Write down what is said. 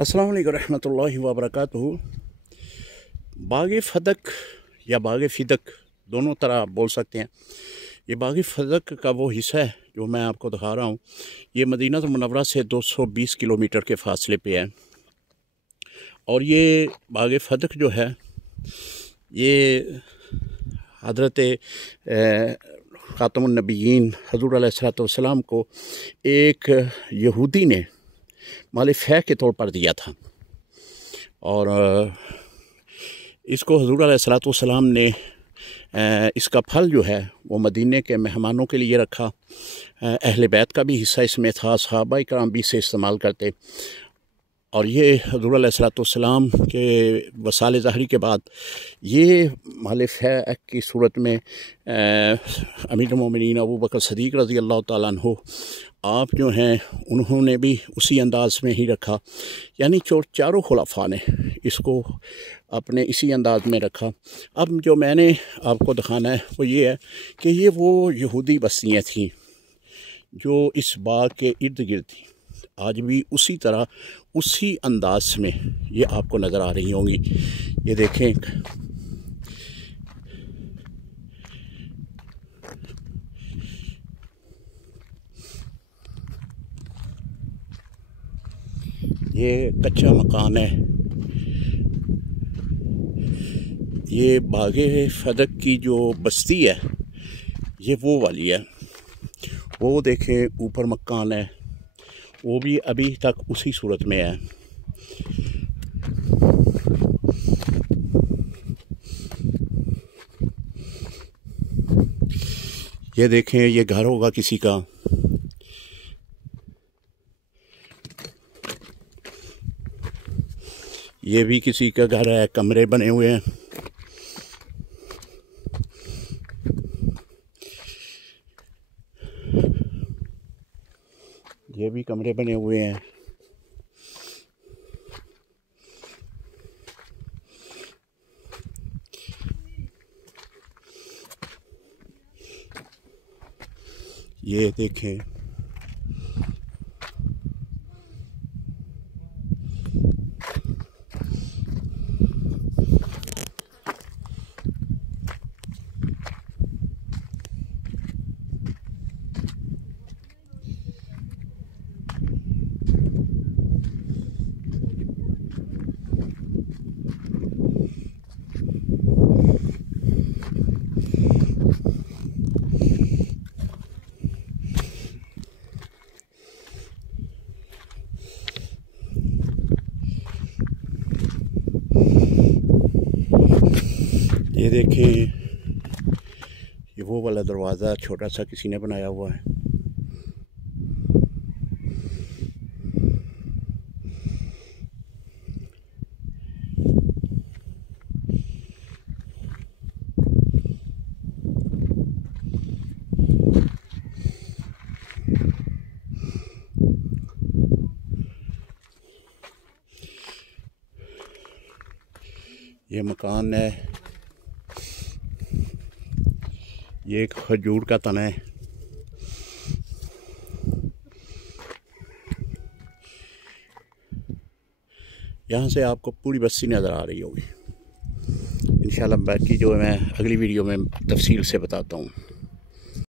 अस्सलाम वालेकुम रहमतुल्लाहि व बरकातुहू। बाग़ फ़दक या बाग़ फ़िदक दोनों तरह आप बोल सकते हैं। ये बाग़ फ़दक का वो हिस्सा है जो मैं आपको दिखा रहा हूँ। ये मदीना मुनव्वरा से 220 किलोमीटर के फ़ासले पे है। और ये बाग़ फ़दक जो है ये हज़रत ख़ातमुन नबिय्यीन हुज़ूर अलैहिस्सलातु वस्सलाम को एक यहूदी ने माल फ़ै के तौर पर दिया था। और इसको हुज़ूर अलैहिस्सलातु वस्सलाम ने इसका फल जो है वो मदीने के मेहमानों के लिए रखा। अहले बैत का भी हिस्सा इसमें था, सहाबा इकराम भी इसे इस्तेमाल करते। और ये हुज़ूर अलैहिस्सलातु वस्सलाम के वसाले ज़ाहरी के बाद ये माल फ़ै की सूरत में अमीरुल मोमिनीन अबू बकर सदीक़ रज़ी अल्लाह ताला अन्हु आप जो हैं उन्होंने भी उसी अंदाज़ में ही रखा। यानी चारों खुलाफा ने इसको अपने इसी अंदाज़ में रखा। अब जो मैंने आपको दिखाना है वो ये है कि ये वो यहूदी बस्तियाँ थीं जो इस बाग के इर्द गिर्द थी। आज भी उसी तरह उसी अंदाज में ये आपको नज़र आ रही होंगी। ये देखें, ये कच्चा मकान है। ये बाग़ फ़दक की जो बस्ती है ये वो वाली है। वो देखें ऊपर मकान है, वो भी अभी तक उसी सूरत में है। ये देखें, ये घर होगा किसी का। ये भी किसी का घर है, कमरे बने हुए हैं। ये भी कमरे बने हुए हैं। ये देखें, ये देखें, ये वो वाला दरवाज़ा छोटा सा किसी ने बनाया हुआ है। ये मकान है, ये एक खजूर का तना है। यहाँ से आपको पूरी बस्ती नज़र आ रही होगी। इंशाल्लाह बाकी जो मैं अगली वीडियो में तफसील से बताता हूँ।